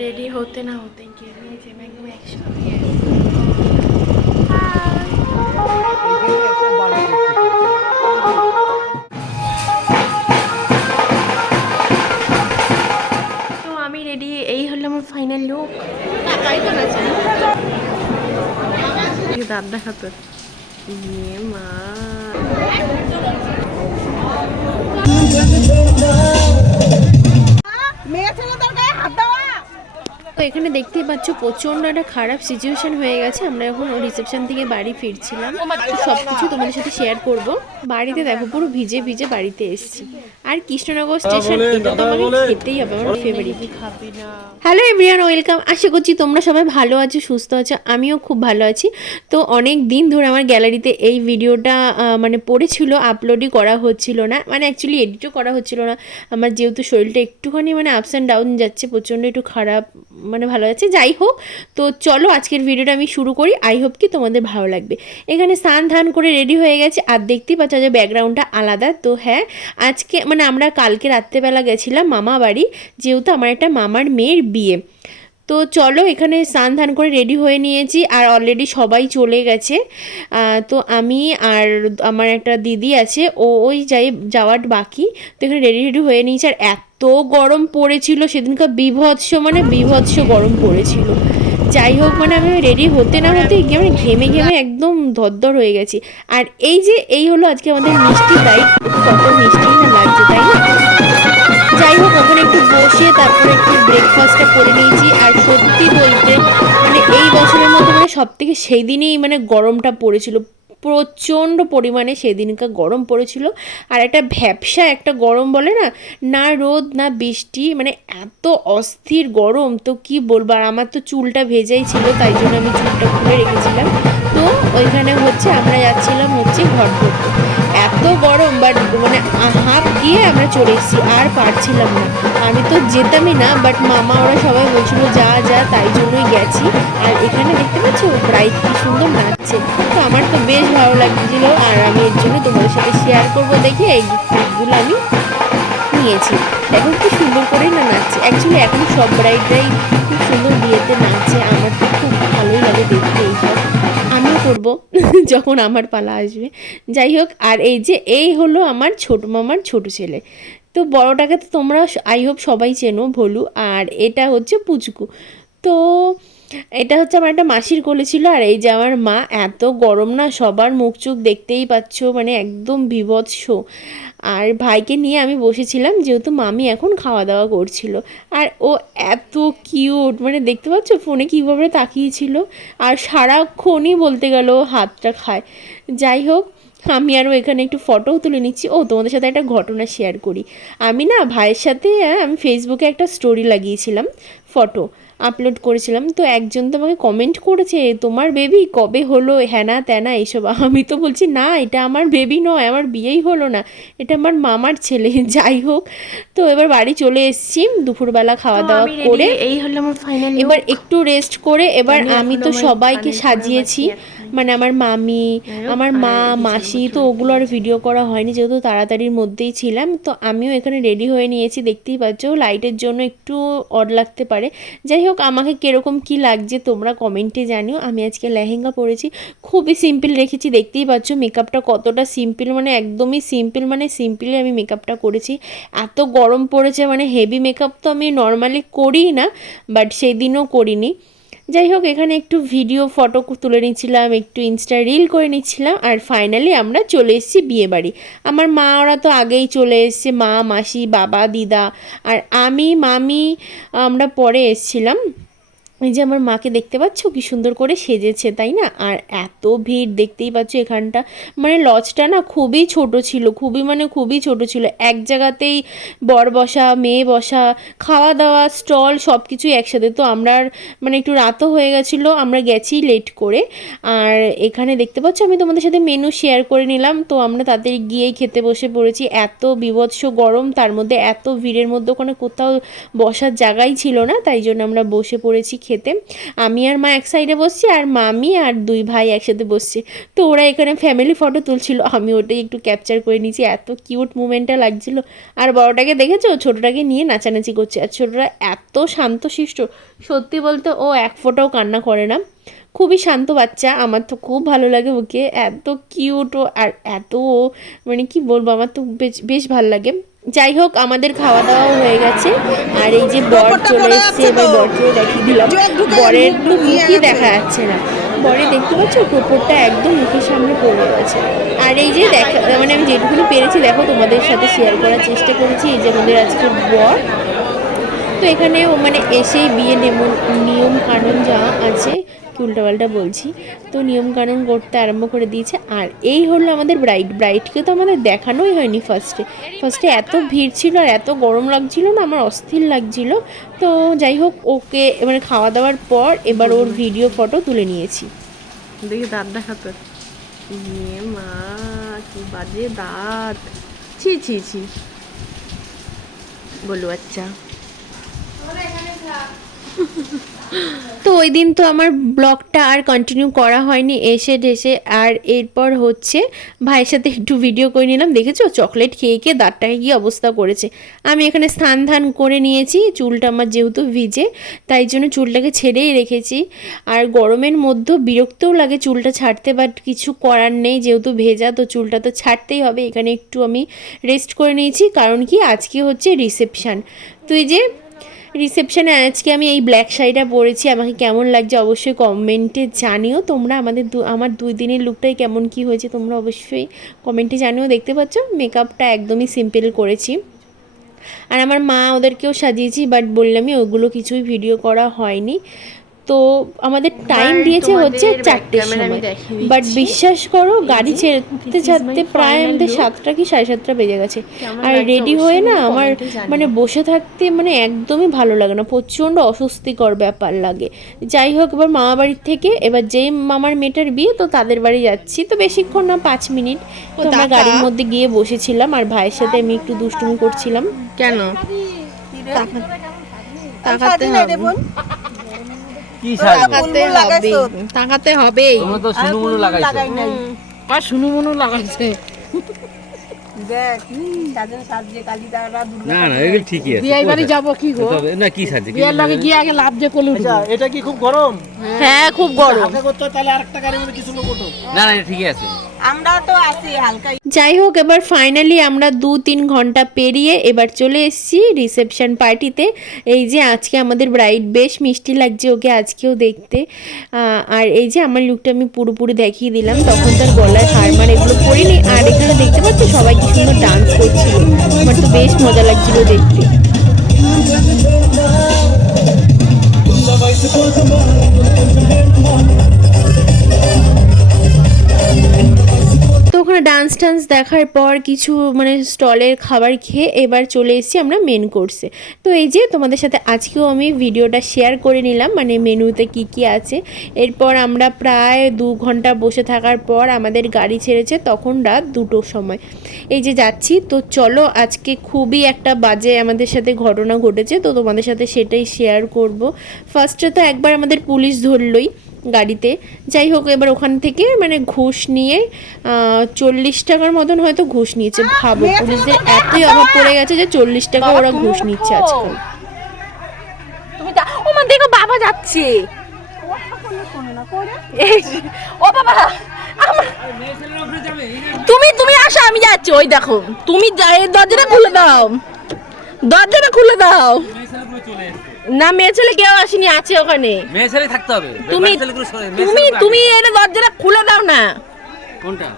Ready হতে না হতে গিয়ে নিয়েছে একদম একসাথে তো আমি রেডি এই হলো আমার ফাইনাল লুক দাঁত দেখাতো মা তো এখানে দেখতেই পাচ্ছ প্রচণ্ড একটা খারাপ সিচুয়েশন হয়ে গেছে। আমরা এখন রিসেপশন থেকে বাড়ি ফিরছিলাম। সবকিছু তোমাদের সাথে শেয়ার করব। বাড়িতে দেখো পুরো ভিজে ভিজে বাড়িতে এসেছি। আর কৃষ্ণনগর স্টেশন এটা তো আমাকে খেতেই হবে আমার ফেভারিট হ্যালো এভরিয়ান ওয়েলকাম আশা করছি তোমরা সবাই ভালো আছো সুস্থ আছো আমিও খুব ভালো আছি। তো অনেক দিন ধরে আমার গ্যালারিতে এই ভিডিওটা মানে পড়েছিল আপলোডই করা হচ্ছিল না। মানে অ্যাকচুয়ালি এডিটও করা হচ্ছিল না। আমার যেহেতু শরীরটা একটুখানি মানে আপস অ্যান্ড ডাউন যাচ্ছে প্রচণ্ড একটু খারাপ মানে ভালো যাচ্ছে। যাই হোক তো চলো আজকের ভিডিওটা আমি শুরু করি। আই হোপ কি তোমাদের ভালো লাগবে। এখানে স্নান ধান করে রেডি হয়ে গেছে। আর দেখতেই পাচ্ছ যে ব্যাকগ্রাউন্ডটা আলাদা। তো হ্যাঁ আজকে মানে আমরা কালকে রাত্রেবেলা গেছিলাম মামা বাড়ি, যেহেতু আমার একটা মামার মেয়ের বিয়ে। তো চলো এখানে স্নান ধান করে রেডি হয়ে নিয়েছি আর অলরেডি সবাই চলে গেছে। তো আমি আর আমার একটা দিদি আছে, ও ওই যাই যাওয়ার বাকি। তো এখানে রেডি রেডি হয়ে নিয়েছি আর এত গরম পড়েছিল, সেদিনকার বিভৎস মানে বিভৎস গরম পড়েছিল। যাই হোক মানে আমি রেডি হতে না হতে মানে ঘেমে ঘেমে একদম ধরধর হয়ে গেছি। আর এই যে, এই হলো আজকে আমাদের মিষ্টি তাই কত মিষ্টি না লাগছে, তাই যাই হোক, ওখানে একটু বসে তারপরে একটু ব্রেকফাস্টটা করে নিয়েছি। আর সত্যি বলতে মানে এই বছরের মধ্যে মানে সব থেকে সেই দিনেই মানে গরমটা পড়েছিল। প্রচণ্ড পরিমাণে সেদিনকার গরম পড়েছিল। আর একটা ভ্যাবসা, একটা গরম বলে না না রোদ, না বৃষ্টি মানে এত অস্থির গরম, তো কি বলব? আর আমার তো চুলটা ভেজাই ছিল, তাই জন্য আমি চুলটা খুলে রেখেছিলাম। তো ওইখানে হচ্ছে আমরা যাচ্ছিলাম হচ্ছে ঘর করতে। এত গরম বাট মানে হাফ গিয়ে আমরা চলে এসেছি, আর পারছিলাম না। আমি তো যেতামই না বাট মামা ওরা সবাই বলছিল, যা যা, তাই জন্যই গেছি। আর এখানে দেখতে পাচ্ছ ব্রাইট কি সুন্দর নাচছে। তো আমার তো বেশ ভালো লাগছিল, আর আমি এর জন্য তোমাদের সাথে শেয়ার করব দেখে এই গিফটগুলো আমি নিয়েছি। এখন কি সুন্দর করেই না নাচছে। অ্যাকচুয়ালি এখন সব ব্রাইডরাই খুব সুন্দর বিয়েতে নাচছে আমার তো খুব ভালোই লাগে দেখতে এইসব। করব যখন আমার পালা আসবে। যাই হোক, আর এই যে এই হলো আমার ছোট মামার ছোট ছেলে। তো বড়টাকে তো তোমরা আই হোপ সবাই চেনো, ভোলু, আর এটা হচ্ছে পুচকু। তো এটা হচ্ছে আমার একটা মাসির কোলে ছিল আর এই যে আমার মা এত গরম না সবার মুখ চুখ দেখতেই পাচ্ছ মানে একদম বিভৎস। আর ভাইকে নিয়ে আমি বসেছিলাম যেহেতু মামি এখন খাওয়া দাওয়া করছিল। আর ও এত কিউট মানে দেখতে পাচ্ছ ফোনে কীভাবে তাকিয়েছিল আর সারাক্ষণই বলতে গেল হাতটা খায়। যাই হোক আমি আরও এখানে একটু ফটোও তুলে নিচ্ছি। ও তোমাদের সাথে একটা ঘটনা শেয়ার করি। আমি না ভাইয়ের সাথে হ্যাঁ, আমি ফেসবুকে একটা স্টোরি লাগিয়েছিলাম ফটো আপলোড করেছিলাম। তো একজন তো আমাকে কমেন্ট করেছে তোমার বেবি কবে হলো? হ্যানা ত্যানা এইসব। আমি তো বলছি না এটা আমার বেবি নয় আমার বিয়েই হলো না। এটা আমার মামার ছেলে। যাই হোক তো এবার বাড়ি চলে এসেছি দুপুরবেলা খাওয়া দাওয়া করে। এই হলো আমার ফাইনাল এবার একটু রেস্ট করে এবার আমি তো সবাইকে সাজিয়েছি। মানে আমার মামি আমার মা মাসি তো ওগুলো আর ভিডিও করা হয়নি যেহেতু তাড়াতাড়ির মধ্যেই ছিলাম। তো আমিও এখানে রেডি হয়ে নিয়েছি দেখতেই পাচ্ছ। লাইটের জন্য একটু অড লাগতে পারে। যাই হোক আমাকে কীরকম কি লাগছে তোমরা কমেন্টে জানিও। আমি আজকে লেহেঙ্গা পরেছি খুবই সিম্পল রেখেছি দেখতেই পাচ্ছ মেকআপটা কতটা সিম্পল মানে একদমই সিম্পল মানে সিম্পলি আমি মেকআপটা করেছি। এত গরম পড়েছে মানে হেভি মেকআপ তো আমি নর্মালি করি না বাট সেদিনও করিনি। যাই হোক এখানে একটু ভিডিও ফটো তুলে নিচ্ছিলাম, একটু ইনস্টা রিল করে নিচ্ছিলাম, আর ফাইনালি আমরা চলে এসেছি বিয়েবাড়ি আমার মা, ওরা তো আগেই চলে এসছে, মা, মাসি, বাবা, দিদা, আর আমি, মামি, আমরা পরে এসছিলাম। এই যে আমার মাকে দেখতে পাচ্ছ? কি সুন্দর করে সেজেছে, তাই না? আর এত ভিড় দেখতেই পাচ্ছ এখানটা। মানে লজটা না খুবই ছোট ছিল, খুবই মানে খুবই ছোট ছিল। এক জায়গাতেই বর বসা, মেয়ে বসা খাওয়া দাওয়া স্টল সব কিছুই একসাথে। তো আমরা মানে একটু রাতও হয়ে গেছিল, আমরা গেছি লেট করে। আর এখানে দেখতে পাচ্ছ, আমি তোমাদের সাথে মেনু শেয়ার করে নিলাম। তো আমরা তাদের গিয়েই খেতে বসে পড়েছি। এত বিভৎস গরম, তার মধ্যে এত ভিড়ের মধ্যে ওখানে কোথাও বসার জায়গাই ছিল না, তাই জন্য আমরা বসে পড়েছি খেতে। আমি আর মা এক সাইডে বসছি আর মামি আর দুই ভাই একসাথে বসছে। তো ওরা এখানে ফ্যামিলি ফটো তুলছিল। আমি ওটাই একটু ক্যাপচার করে নিয়েছি। এত কিউট মুমেন্টটা লাগছিল। আর বড়টাকে দেখেছ? ছোটোটাকে নিয়ে নাচানাচি করছে। আর ছোটোটা এত শান্তশিষ্ট। সত্যি বলতে ও এক ফোঁটাও কান্না করে না। খুবই শান্ত বাচ্চা। আমার তো খুব ভালো লাগে ওকে। এত কিউট ও। আর এত মানে কি বলব? আমার তো বেশ বেশ ভালো লাগে। যাই হোক আমাদের খাওয়া দাওয়াও হয়ে গেছে। আর এই যে বর চলে এসছে এবার বরকেও দেখিয়ে দিলাম। বরের তো মুখই দেখা যাচ্ছে না। বরে দেখতে পাচ্ছ টোপরটা একদম মুখের সামনে পড়ে গেছে। আর এই যে দেখা মানে আমি যেটুকুনি পেরেছি দেখো তোমাদের সাথে শেয়ার করার চেষ্টা করেছি। এই যে আমাদের আজকে বর। তো এখানে মানে এসেই বিয়ে নিয়ম নিয়ম কানুন যা আছে উল্টাপাল্টা বলছি। তো নিয়ম কানুন করতে আরম্ভ করে দিয়েছে। আর এই হলো আমাদের ব্রাইড ব্রাইডকে তো আমাদের দেখানোই হয়নি ফার্স্টে ফার্স্টে এত ভিড় ছিল আর এত গরম লাগছিল না, আমার অস্থির লাগছিল। তো যাই হোক, ওকে মানে খাওয়া দাওয়ার পর এবার ওর ভিডিও ফটো তুলে নিয়েছি। দেখি দাঁত দেখাতো। মা, কি বাজে দাঁত। ছি ছি ছি। বলু আচ্ছা। তো ওই দিন তো আমার ব্লগটা আর কন্টিনিউ করা হয়নি, এসে ঢেসে। আর এরপর হচ্ছে ভাইয়ের সাথে একটু ভিডিও করে নিলাম। দেখেছ? চকলেট খেয়ে খেয়ে দাঁতটাকে কি অবস্থা করেছে। আমি এখানে স্নান ধান করে নিয়েছি, চুলটা আমার যেহেতু ভিজে, তাই জন্য চুলটাকে ছেড়েই রেখেছি। আর গরমের মধ্যে বিরক্তও লাগে চুলটা ছাড়তে বাট কিছু করার নেই, যেহেতু ভেজা, তো চুলটা তো ছাড়তেই হবে। এখানে একটু আমি রেস্ট করে নিয়েছি, কারণ কি? আজকে হচ্ছে রিসেপশান তুই যে রিসেপশনে আজকে আমি এই ব্ল্যাক শাড়িটা পরেছি, আমাকে কেমন লাগছে অবশ্যই কমেন্টে জানিও। তোমরা আমাদের দু, আমার দুই দিনের লুকটাই কেমন কি হয়েছে তোমরা অবশ্যই কমেন্টে জানিও। দেখতে পাচ্ছ মেকআপটা একদমই সিম্পল করেছি। আর আমার মা ওদেরকেও সাজিয়েছি বাট বললামই ওগুলো কিছুই ভিডিও করা হয়নি। তো আমাদের টাইম দিয়েছে হচ্ছে চারটের সময়। বাট বিশ্বাস করো গাড়ি ছেড়তে ছাড়তে প্রায় আমাদের সাতটা কি সাড়ে সাতটা বেজে গেছে। আর রেডি হয়ে না আমার। মানে বসে থাকতে মানে একদমই ভালো লাগে না প্রচণ্ড অস্বস্তিকর ব্যাপার লাগে। যাই হোক এবার মামা বাড়ির থেকে এবার যেই মামার মেয়েটার বিয়ে তো তাদের বাড়ি যাচ্ছি। তো বেশিক্ষণ না পাঁচ মিনিট। তো আমরা গাড়ির মধ্যে গিয়ে বসেছিলাম আর ভাইয়ের সাথে আমি একটু দুষ্টুমি করছিলাম। কেন? তাকাতে হবে। কি লাগাইছো? তাকাতে হবে তোমরা তো শুনু মুনু লাগাইছো। আর মনু লাগাইছে। দেখ সাজন সাজছে কালী দাদা দুর্গা না না এগুলো ঠিকই আছে বিয়ে বাড়ি যাব কি গো? তবে না কি সাজে কি বিয়ের লাগে গিয়ে আগে লাভ যে করলে উঠবো। এটা কি খুব গরম? হ্যাঁ খুব গরম। হালকা করতে তাহলে আরেকটা গাড়ির কিছু না না ঠিকই আছে। আমরা তো আছি হালকা যাই হোক, এবার ফাইনালি আমরা দু তিন ঘণ্টা পেরিয়ে এবার চলে এসেছি রিসেপশন পার্টিতে এই যে আজকে আমাদের ব্রাইড বেশ মিষ্টি লাগছে ওকে আজকেও দেখতে। আর এই যে আমার লুকটা আমি পুরোপুরি দেখিয়ে দিলাম, তখন তার গলায় হারমার এগুলো পরিনি। আর এখানে দেখতে পাচ্ছি সবাই কি সুন্দর ডান্স করছিল। আমার তো বেশ মজা লাগছিল দেখতে। ডান্স টান্স দেখার পর কিছু মানে স্টলের খাবার খেয়ে এবার চলে এসেছি আমরা মেন কোর্সে তো এই যে তোমাদের সাথে আজকেও আমি ভিডিওটা শেয়ার করে নিলাম মানে মেনুতে কি কি আছে। এরপর আমরা প্রায় দু ঘণ্টা বসে থাকার পর আমাদের গাড়ি ছেড়েছে তখন রাত দুটোর সময়। এই যে যাচ্ছি, তো চলো আজকে খুবই একটা বাজে আমাদের সাথে ঘটনা ঘটেছে, তো তোমাদের সাথে সেটাই শেয়ার করব। ফার্স্টে তো একবার আমাদের পুলিশ ধরলই। গাড়িতে। যাই হোক এবার ওখান থেকে মানে ঘুষ নিয়ে চল্লিশ টাকার মতন হয়তো ঘুষ নিয়েছে। ভাবো পুলিশদের এতই অভাব পড়ে গেছে যে চল্লিশ টাকা ওরা ঘুষ নিচ্ছে আজকাল। তুমি ও মা দেখো বাবা যাচ্ছে। ও বাবা তুমি তুমি আসো আমি যাচ্ছি। ওই দেখো তুমি দরজাটা খুলে দাও। দরজাটা খুলে দাও। না মেয়ে ছেলে কেউ আসেনি আছে ওখানে। মেয়ে ছেলে থাকতে হবে। তুমি তুমি তুমি এটা দরজাটা খুলে দাও না। কোনটা?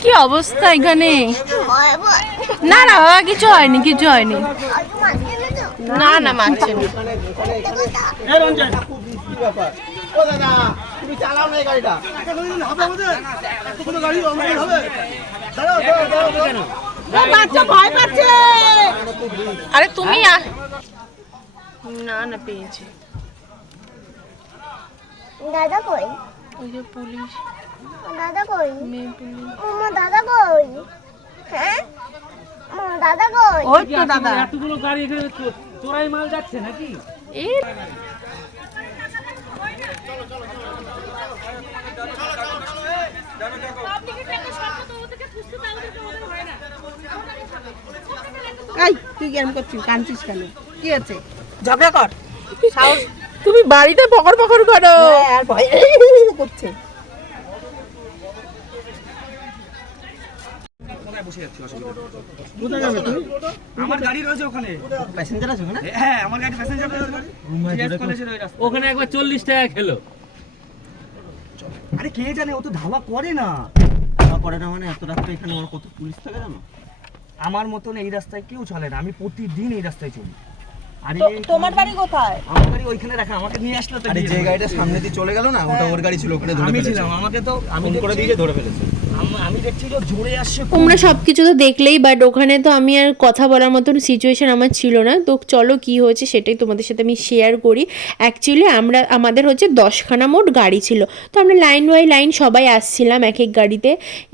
কি অবস্থা এখানে? না না বাবা কিছু হয়নি কিছু হয়নি। না না মারছে না। ব্যাপার ও দাদা তুমি চালাও না এই গাড়িটা। হবে আমাদের এতগুলো গাড়ি আমাদের হবে দাঁড়াও দাঁড়াও দাঁড়াও দাঁড়াও বাচ্চা ভয় পাচ্ছে। আরে তুমি না না পেয়েছি। দাদা কই? ওই যে পুলিশ। দাদা কই? মেয়ে পুলিশ। মামা দাদা কই? হ্যাঁ? দাদা কই? ওই তো দাদা। এতগুলো গাড়ি এখানে চোরাই মাল যাচ্ছে নাকি? এই এই তুই জ্ঞান করছিস? কাঁদছিস কেন? কি আছে ঝগড়া কর। সাহস তুমি বাড়িতে পকড় পকড় করো। হ্যাঁ, আর ভয় করছে। কোথায় যাবে তুমি আমার গাড়ি রয়েছে ওখানে। প্যাসেঞ্জার আছে ওখানে? হ্যাঁ আমার গাড়ি প্যাসেঞ্জার রয়েছে রাস্তা ওখানে একবার চল্লিশ টাকা খেলো। আরে কে জানে ও তো ধাওয়া করে না। টাকা করে না মানে এত রাত্রে এখানে আমার কত পুলিশ থাকে জানো? আমার মতন এই রাস্তায় কেউ চলে না আমি প্রতিদিন এই রাস্তায় চলি। তোমার বাড়ি কোথায়? আমার গাড়ি ওইখানে রাখা আমাকে নিয়ে আসলো তো আরে যে গাড়িটা সামনে দিয়ে চলে গেল না ওটা ওর গাড়ি ছিল ওখানে ধরে আমি ছিলাম আমাকে তো আমি করে দিয়েছে ধরে ফেলেছে। তোমরা সব কিছু তো দেখলেই বাট ওখানে তো আমি আর কথা বলার মতন সিচুয়েশন আমার ছিল না। তো চলো কি হয়েছে সেটাই তোমাদের সাথে আমি শেয়ার করি। অ্যাকচুয়ালি আমরা, আমাদের হচ্ছে দশখানা মোট গাড়ি ছিল। তো আমরা লাইন বাই লাইন সবাই আসছিলাম এক এক গাড়িতে।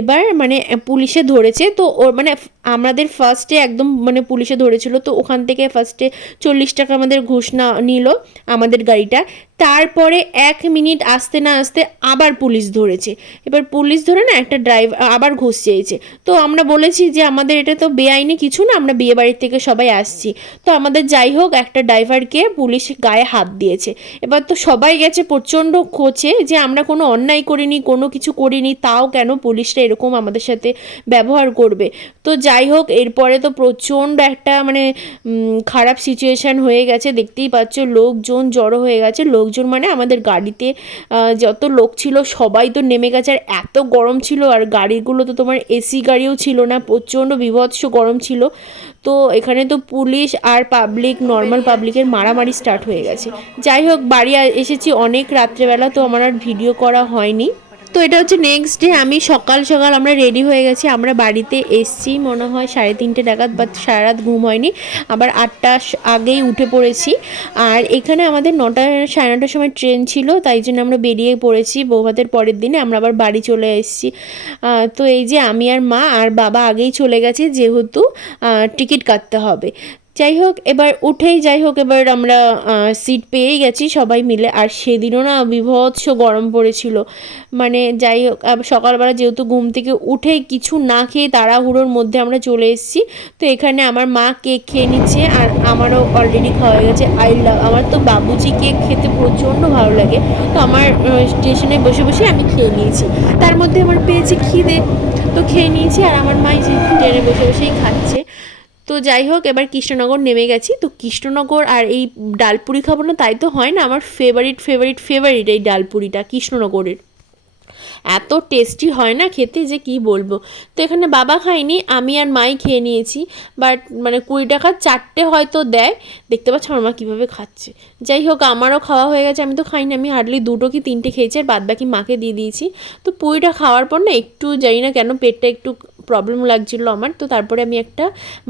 এবার মানে পুলিশে ধরেছে, তো ওর মানে আমাদের ফার্স্টে একদম মানে পুলিশে ধরেছিল, তো ওখান থেকে ফার্স্টে চল্লিশ টাকা আমাদের ঘুষ না নিল আমাদের গাড়িটা। তারপরে এক মিনিট আসতে না আসতে আবার পুলিশ ধরেছে। এবার পুলিশ ধরে না একটা ড্রাইভ আবার ঘুষ চেয়েছে তো আমরা বলেছি যে আমাদের এটা তো বেআইনি কিছু না, আমরা বিয়ে বাড়ির থেকে সবাই আসছি। তো আমাদের যাই হোক, একটা ড্রাইভারকে পুলিশ গায়ে হাত দিয়েছে। এবার তো সবাই গেছে প্রচণ্ড খোঁচে যে আমরা কোনো অন্যায় করিনি, কোনো কিছু করিনি, তাও কেন পুলিশরা এরকম আমাদের সাথে ব্যবহার করবে? তো যাই হোক, এরপরে তো প্রচণ্ড একটা মানে খারাপ সিচুয়েশান হয়ে গেছে। দেখতেই পাচ্ছ, লোকজন জড়ো হয়ে গেছে লোকজন মানে আমাদের গাড়িতে যত লোক ছিল সবাই তো নেমে গেছে। আর এত গরম ছিল আর গাড়িগুলো তো তোমার এসি গাড়িও ছিল না, প্রচণ্ড বিভৎস গরম ছিল। তো এখানে তো পুলিশ আর পাবলিক নর্মাল পাবলিকের মারামারি স্টার্ট হয়ে গেছে। যাই হোক, বাড়ি এসেছি অনেক রাত্রেবেলা তো আমার আর ভিডিও করা হয়নি। তো এটা হচ্ছে নেক্সট ডে আমি সকাল সকাল আমরা রেডি হয়ে গেছি। আমরা বাড়িতে এসছি, মনে হয় সাড়ে তিনটে নাগাদ বা সারা রাত ঘুম হয়নি। আবার আটটা আগেই উঠে পড়েছি। আর এখানে আমাদের নটা, সাড়ে নটার সময় ট্রেন ছিল, তাই জন্য আমরা বেরিয়ে পড়েছি বৌভাতের পরের দিনে। আমরা আবার বাড়ি চলে এসেছি। তো এই যে আমি আর মা, আর বাবা আগেই চলে গেছে, যেহেতু টিকিট কাটতে হবে। যাই হোক, এবার উঠেই যাই হোক, এবার আমরা সিট পেয়েই গেছি সবাই মিলে। আর সেদিনও না বিভৎস গরম পড়েছিল। মানে যাই হোক সকালবেলা যেহেতু ঘুম থেকে উঠেই কিছু না খেয়ে তাড়াহুড়োর মধ্যে আমরা চলে এসেছি। তো এখানে আমার মা কেক খেয়ে নিচ্ছে আর আমারও অলরেডি খাওয়া হয়ে গেছে। আই লাভ আমার তো বাবুজি কেক খেতে প্রচণ্ড ভালো লাগে। তো আমার স্টেশনে বসে বসে আমি খেয়ে নিয়েছি। তার মধ্যে আমার পেয়েছি খিদে। তো খেয়ে নিয়েছি আর আমার মা যে ট্রেনে বসে বসেই খাচ্ছে। তো যাই হোক, এবার কৃষ্ণনগর নেমে গেছি। তো কৃষ্ণনগর আর এই ডালপুরি খাব না, তাই তো হয় না? আমার ফেভারিট ফেভারিট ফেভারিট এই ডালপুরিটা, কৃষ্ণনগরের। এত টেস্টি হয় না খেতে যে কি বলব? তো এখানে বাবা খায়নি, আমি আর মাই খেয়ে নিয়েছি। বাট মানে কুড়ি টাকার চারটে হয়তো দেয়। দেখতে পাচ্ছ আমার মা কীভাবে খাচ্ছে। যাই হোক, আমারও খাওয়া হয়ে গেছে, আমি তো খাইনি। আমি হার্ডলি দুটো কি তিনটে খেয়েছি, আর বাদ বাকি মাকে দিয়ে দিয়েছি। তো পুরিটা খাওয়ার পর না, একটু জানি না কেন পেটটা একটু প্রবলেম লাগছিল আমার। তো তারপরে আমি একটা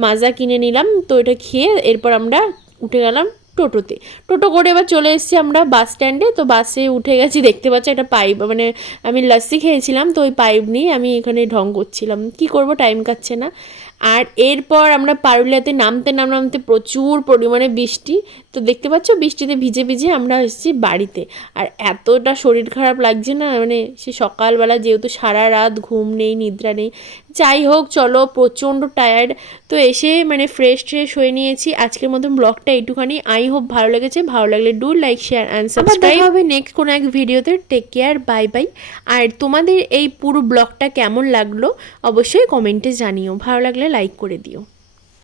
মাজা কিনে নিলাম। তো এটা খেয়ে এরপর আমরা উঠে গেলাম টোটোতে। টোটো করে এবার চলে এসেছি আমরা বাস স্ট্যান্ডে তো বাসে উঠে গেছি, দেখতে পাচ্ছি একটা পাইপ মানে আমি লাস্সি খেয়েছিলাম, তো ওই পাইপ নিয়ে আমি এখানে ঢং করছিলাম। কি করব টাইম কাটছে না। আর এরপর আমরা পারুলিয়াতে নামতে নাম নামতে প্রচুর পরিমাণে বৃষ্টি। তো দেখতে পাচ্ছ বৃষ্টিতে ভিজে ভিজে আমরা এসেছি বাড়িতে। আর এতটা শরীর খারাপ লাগছে না মানে সে সকালবেলা যেহেতু সারা রাত ঘুম নেই নিদ্রা নেই যাই হোক চলো প্রচণ্ড টায়ার্ড তো এসে মানে ফ্রেশ ট্রেশ হয়ে নিয়েছি। আজকের মতন ব্লগটা এইটুখানি। আই হোপ ভালো লেগেছে। ভালো লাগলে do like share and subscribe হবে নেক্সট কোনো এক ভিডিওতে টেক কেয়ার বাই বাই আর তোমাদের এই পুরো ব্লগটা কেমন লাগল? অবশ্যই কমেন্টে জানিও। ভালো লাগলে লাইক করে দিও।